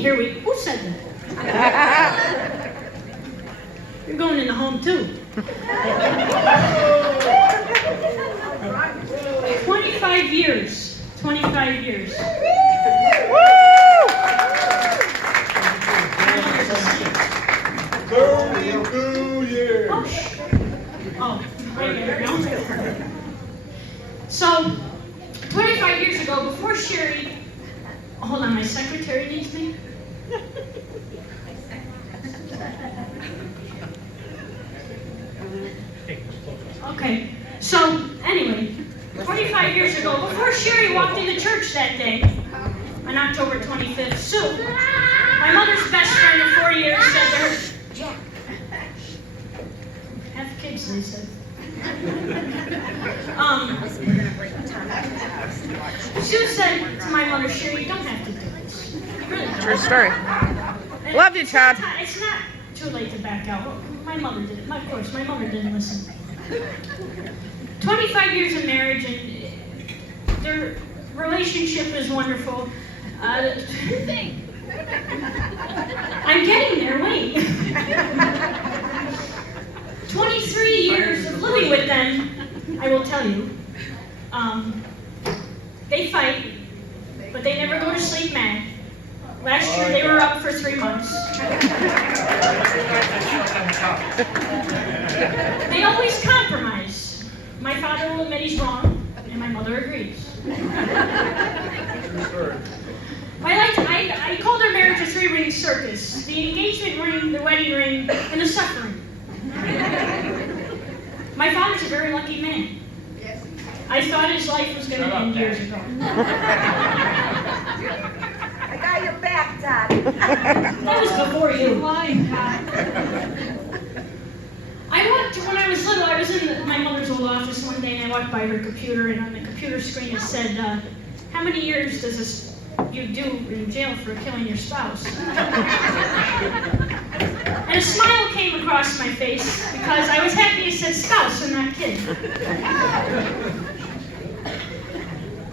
here we... Who said that? You're going in the home, too. 25 years. 25 years. Woo! 32 years. Oh, there we go. So, 25 years ago, before Sherry... Hold on, my secretary needs me. Okay, so anyway, 25 years ago, before Sherry walked into church that day, on October 25th, Sue, my mother's best friend of 4 years, said to her, Jack, have kids, they said. Sue said to my mother, Sherry, you don't have to do this. You really don't. True story. And Love you, Todd. It's not too late to back out. My mother did it. Of course, my mother didn't listen. 25 years of marriage, and their relationship is wonderful. I'm getting there, wait. 23 years of living with them, I will tell you. They fight, but they never go to sleep mad. Last year they were up for 3 months. They always compromise. My father will admit he's wrong, and my mother agrees. I call their marriage a 3-ring circus. The engagement ring, the wedding ring, and the suffering. My father's a very lucky man. I thought his life was going to end years ago. I got your back, Dad. That was before you. When I was little, I was in my mother's old office one day, and I walked by her computer, and on the computer screen it said, how many years does you do in jail for killing your spouse? And a smile came across my face, because I was happy it said spouse and not kid.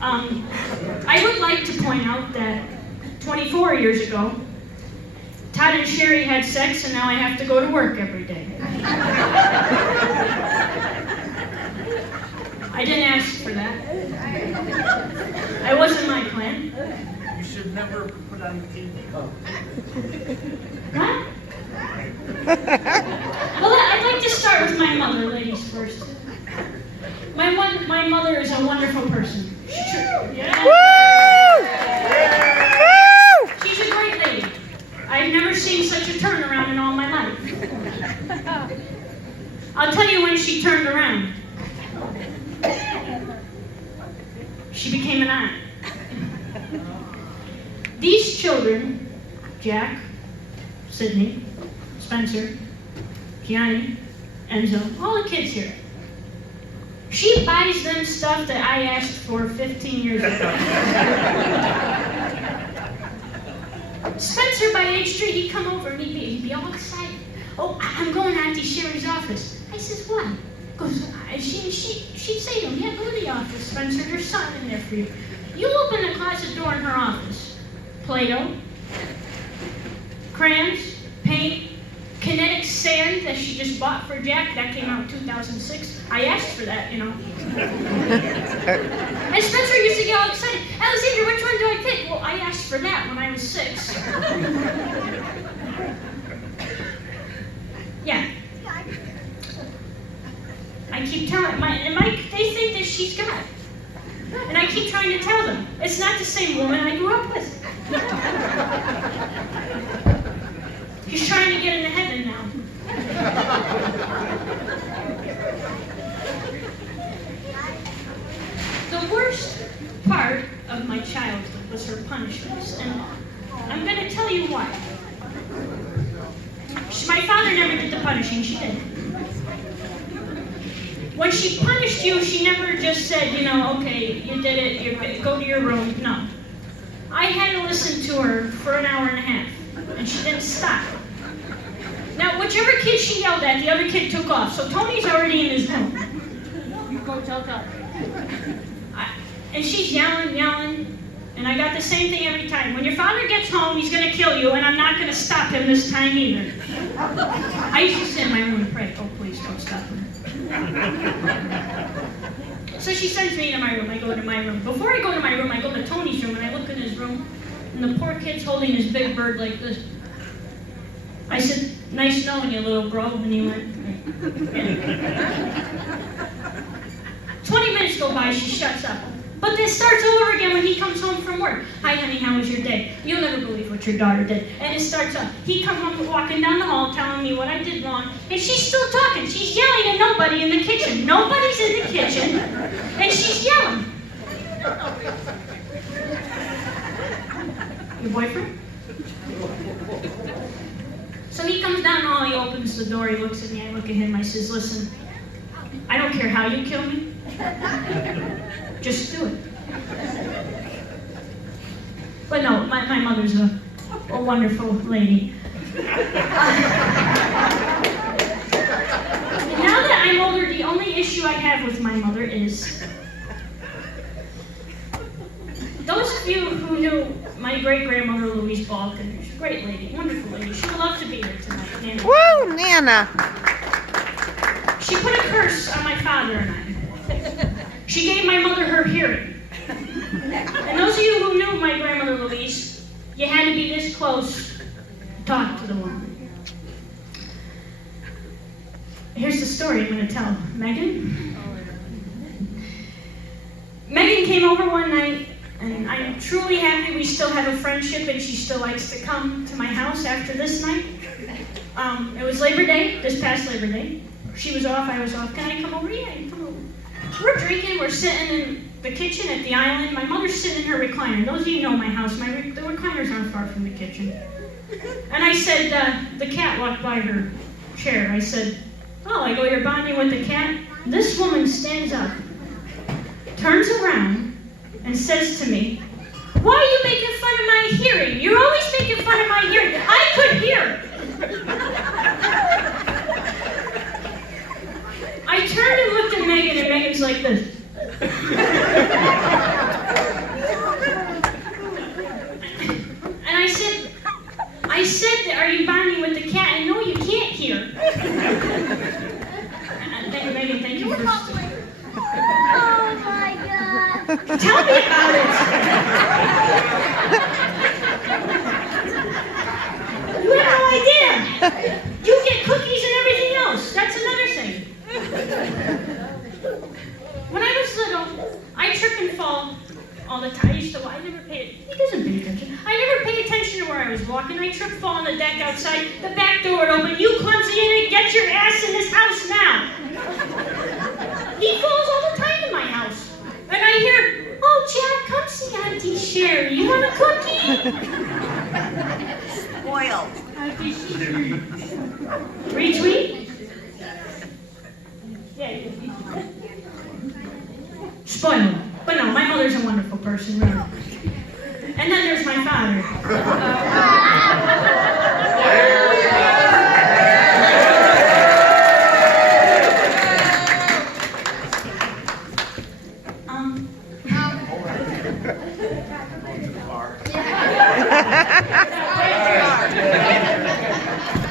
I would like to point out that 24 years ago, Todd and Sherry had sex, and now I have to go to work every day. I didn't ask for that. It wasn't my plan. You should never put on the TV. What? Well, I'd like to start with my mother, ladies first. My mother is a wonderful person. Yeah. She's a great lady. I've never seen such a turnaround in all my life. I'll tell you when she turned around. She became an aunt. These children, Jack, Sydney, Spencer, Gianni, Enzo, all the kids here, she buys them stuff that I asked for 15 years ago. Spencer, by H Street, he'd come over and he'd be all excited. Oh, I'm going to Auntie Sherry's office. I says, what? Goes, she'd say to him, yeah, go to the office, Spencer, there's something in there for you. You open the closet door in her office. Play-Doh, crayons, paint, kinetic sand that she just bought for Jack. That came out in 2006. I asked for that, you know. And Spencer used to get all excited. Alexander, which one do I pick? Well, I asked for that when I was 6. Yeah. I keep telling they think that she's God. And I keep trying to tell them, it's not the same woman I grew up with. She's trying to get into heaven now. The worst part of my childhood was her punishments, and I'm going to tell you why. My father never did the punishing, she did. When she punished you, she never just said, you know, okay, you did it, go to your room. No. I had to listen to her for an hour and a half, and she didn't stop. Now, whichever kid she yelled at, the other kid took off. So Tony's already in his room. You go tell Todd. And she's yelling. And I got the same thing every time. When your father gets home, he's going to kill you, and I'm not going to stop him this time either. I used to sit in my room and pray, oh, please don't stop him. So she sends me to my room. I go to my room. Before I go to my room, I go to Tony's room, and I look in his room, and the poor kid's holding his big bird like this. I said, nice knowing you, little bro. And he went, yeah. 20 minutes go by, she shuts up. But this starts over again when he comes home from work. Hi, honey, how was your day? You'll never believe what your daughter did. And it starts up. He comes home walking down the hall telling me what I did wrong. And she's still talking. She's yelling at nobody in the kitchen. Nobody's in the kitchen. And she's yelling. Your boyfriend? So he comes down the hall, he opens the door, he looks at me, I look at him, I says, listen, I don't care how you kill me. Just do it. But no, my mother's a wonderful lady. Now that I'm older, the only issue I have with my mother is those of you who knew my great-grandmother Louise Balkan, she's a great lady, wonderful lady. She would love to be here tonight. Nana. Woo, Nana! She put a curse on my father and I. She gave my mother her hearing. And those of you who knew my grandmother Louise, you had to be this close to talk to the woman. Here's the story I'm going to tell. Megan? Megan came over one night, and I'm truly happy we still have a friendship, and she still likes to come to my house after this night. It was Labor Day, this past Labor Day. She was off, I was off. Can I come over? Yeah, you come over. We're drinking, we're sitting in the kitchen at the island. My mother's sitting in her recliner. Those of you who know my house, the recliners aren't far from the kitchen. And I said, the cat walked by her chair. I said, oh, I go, you're bonding with the cat? This woman stands up, turns around, and says to me, why are you making fun of my hearing? You're always making fun of my hearing. I could hear. I turned and looked at Megan, and Megan's like this. And I said, are you bonding with the cat? And no, you can't hear. Megan, thank you for... Oh my God. Tell me about it. You have no idea. You get cookies and everything else. That's another thing. When I was little, I trip and fall all the time. He doesn't pay attention. I never paid attention to where I was walking. I trip, fall on the deck outside. The back door would open. You clumsy idiot, get your ass in this house now. He falls all the time in my house. And I hear, oh, Jack, come see Auntie Sherry. You want a cookie? Spoiled. Retweet? Yeah. Spoiled. But no, my mother's a wonderful person, really. And then there's my father.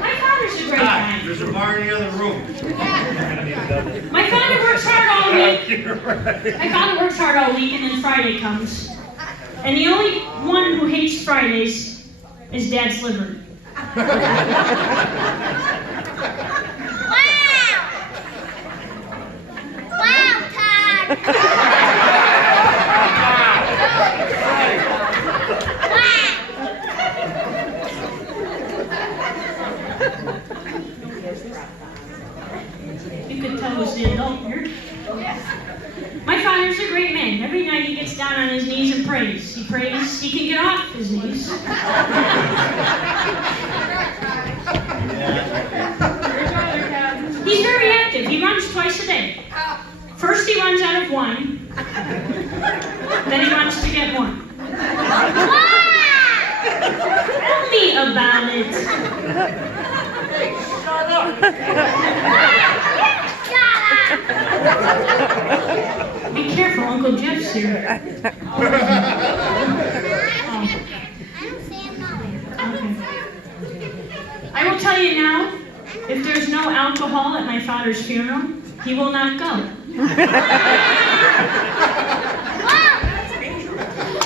My father's a great guy. There's a bar in the other room. My father works hard all week. My father works hard all week, and then Friday comes. And the only one who hates Fridays is Dad's liver. Wow, Todd. You could tell who's the adult here. My father's a great man. Every night he gets down on his knees and prays. He prays he can get off his knees. He's very active. He runs twice a day. First he runs out of wine. Then he wants to get more. Tell me about it. Hey, shut up. Be careful, Uncle Jeff's here. you now, if there's no alcohol at my father's funeral, he will not go.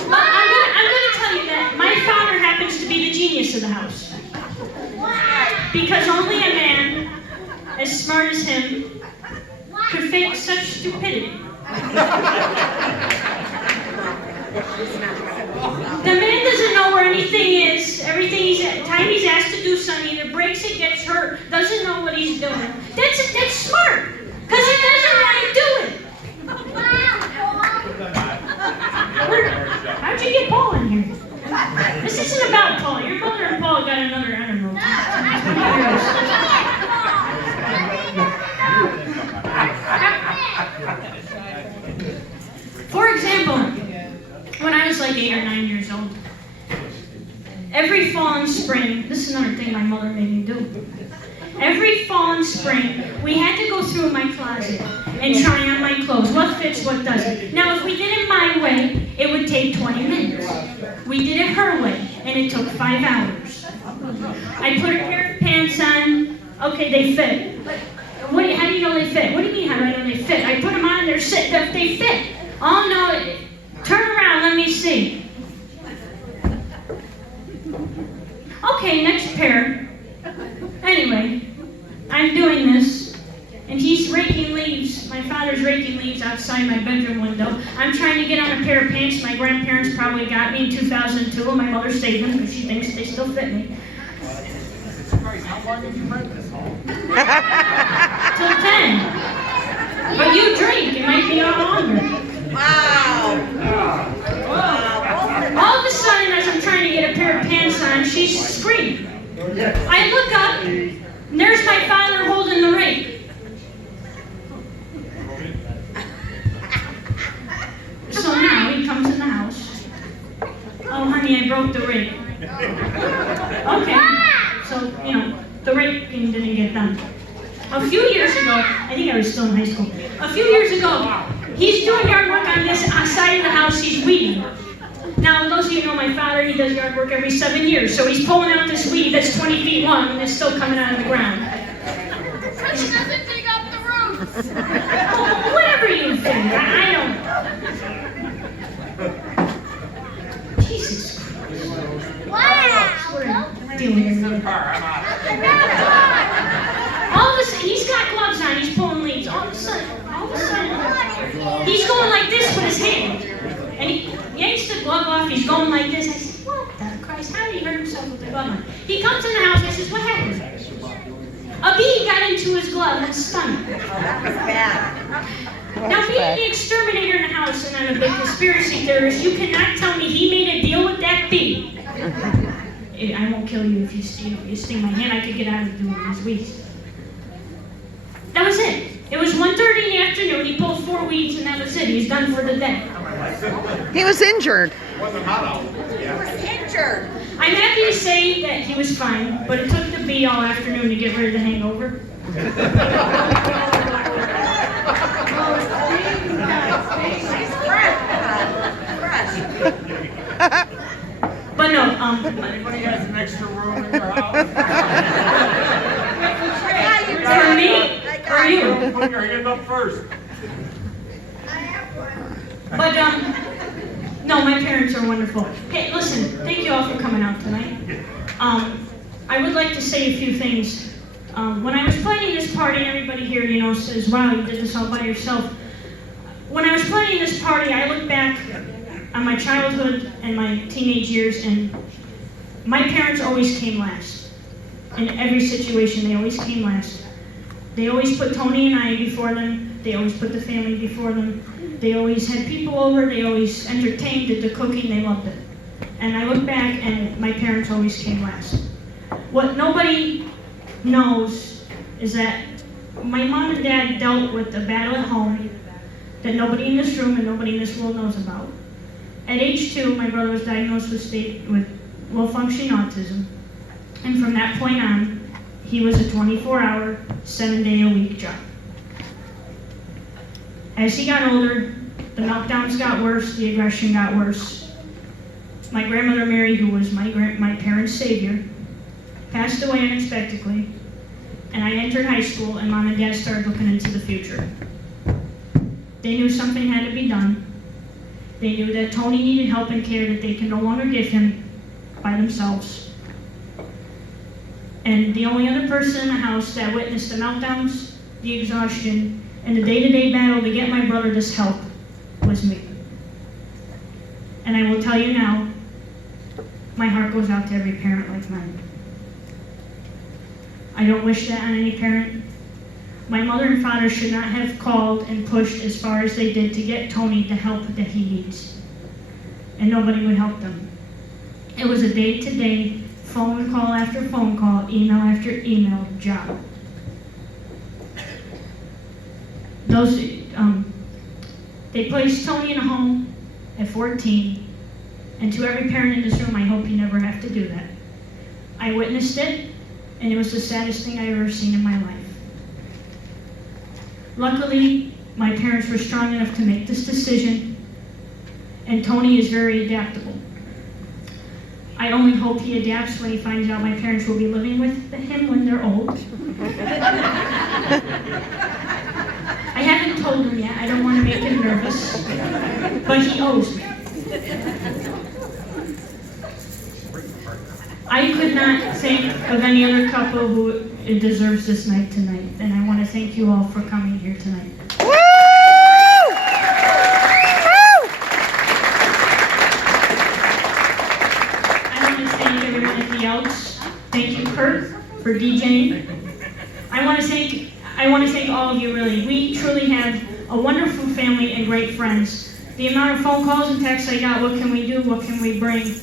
But I'm gonna tell you that my father happens to be the genius of the house. Because only a man as smart as him could fake such stupidity. The man doesn't know where anything is. Time he's asked to do something, either breaks it, gets hurt, doesn't know what he's doing. That's smart, because he doesn't want to do it. How'd you get Paul in here? This isn't about Paul. Your mother and Paul got another animal. For example, when I was like 8 or 9 years old, every fall and spring, this is another thing my mother made me do. Every fall and spring, we had to go through my closet and try on my clothes. What fits, what doesn't. Now, if we did it my way, it would take 20 minutes. We did it her way, and it took 5 hours. I put a pair of pants on. Okay, they fit. How do you know they fit? What do you mean, how do I know they fit? I put them on, they fit. Oh, no, turn around, let me see. Okay, next pair. Anyway, I'm doing this, and he's raking leaves. My father's raking leaves outside my bedroom window. I'm trying to get on a pair of pants my grandparents probably got me in 2002, and my mother saved them because she thinks they still fit me. How long have you rent this home? Till 10. But you drink, it might be a lot longer. Wow. All of a sudden, as I'm trying to get a pair of pants on, she's screaming. I look up, and there's my father holding the rake. So now he comes in the house. Oh, honey, I broke the rake. Okay. So, the raking didn't get done. A few years ago, I think I was still in high school. A few years ago, he's doing yard work on this side of the house, he's weeding. Now, those of you who know my father, he does yard work every 7 years, so he's pulling out this weed that's 20 feet long and it's still coming out of the ground. Because he doesn't dig up the roots. Oh, whatever you think, I don't know. Jesus Christ. Wow. Dealing with The me. car, I'm out. All of a sudden, he's got gloves on, he's pulling leaves. All of a sudden, he's going like this with his hand. And he yanks the glove off, he's going like this. I said, what the Christ, how did he hurt himself with the glove on? He comes in the house, I says, what happened? A bee got into his glove and stung him. That was bad. Now, being the exterminator in the house and I'm a big conspiracy theorist, you cannot tell me he made a deal with that bee. I won't kill you if you sting my hand. I could get out of doing these weeds. That was it. It was 1:30 in the afternoon. He pulled 4 weeds and that was it. He's done for the day. He was injured. Wasn't hot out. He was injured. I'm happy to say that he was fine, but it took the bee all afternoon to get rid of the hangover. Fresh. But no, Anybody has an extra room in their house? for me, for you. Put your hand up first. But, no, my parents are wonderful. Hey, listen, thank you all for coming out tonight. I would like to say a few things. When I was planning this party, everybody here, says, wow, you did this all by yourself. When I was planning this party, I look back on my childhood and my teenage years, and my parents always came last. In every situation, they always came last. They always put Tony and I before them. They always put the family before them. They always had people over. They always entertained, did the cooking. They loved it. And I look back, and my parents always came last. What nobody knows is that my mom and dad dealt with a battle at home that nobody in this room and nobody in this world knows about. At age 2, my brother was diagnosed with low-functioning autism. And from that point on, he was a 24-hour, 7-day-a-week job. As he got older, the meltdowns got worse, the aggression got worse. My grandmother Mary, who was my parents' savior, passed away unexpectedly, and I entered high school, and Mom and Dad started looking into the future. They knew something had to be done. They knew that Tony needed help and care that they could no longer give him by themselves. And the only other person in the house that witnessed the meltdowns, the exhaustion, and the day-to-day battle to get my brother this help was me. And I will tell you now, my heart goes out to every parent like mine. I don't wish that on any parent. My mother and father should not have called and pushed as far as they did to get Tony the help that he needs. And nobody would help them. It was a day-to-day, phone call after phone call, email after email job. They placed Tony in a home at 14, and to every parent in this room, I hope you never have to do that. I witnessed it, and it was the saddest thing I've ever seen in my life. Luckily, my parents were strong enough to make this decision, and Tony is very adaptable. I only hope he adapts when he finds out my parents will be living with him when they're old. I haven't told him yet, I don't want to make him nervous, but he owes me. I could not think of any other couple who deserves this night tonight, and I want to thank you all for coming here tonight. Woo! I want to thank everyone at the Elks. Thank you, Kurt, for DJing. I want to thank all of you, really. We truly have a wonderful family and great friends. The amount of phone calls and texts I got, what can we do, what can we bring,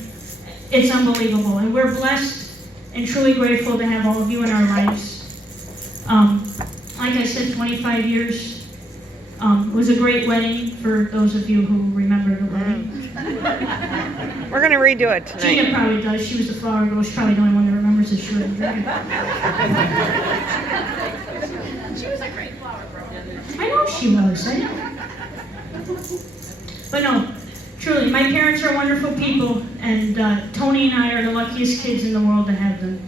it's unbelievable. And we're blessed and truly grateful to have all of you in our lives. Like I said, 25 years. It was a great wedding for those of you who remember the wedding. We're going to redo it Gina tonight. probably does. She was the flower girl. She's probably the only one that remembers that she wasn't drinking. She was a great flower girl. I know she was. I know. But no, truly, my parents are wonderful people, and Tony and I are the luckiest kids in the world to have them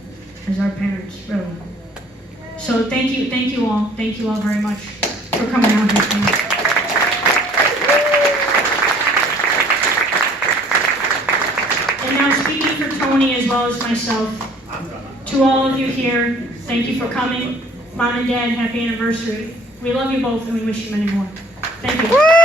as our parents, really. So thank you all very much for coming out here tonight. And now speaking for Tony as well as myself, to all of you here, thank you for coming. Mom and Dad, happy anniversary. We love you both and we wish you many more. Thank you.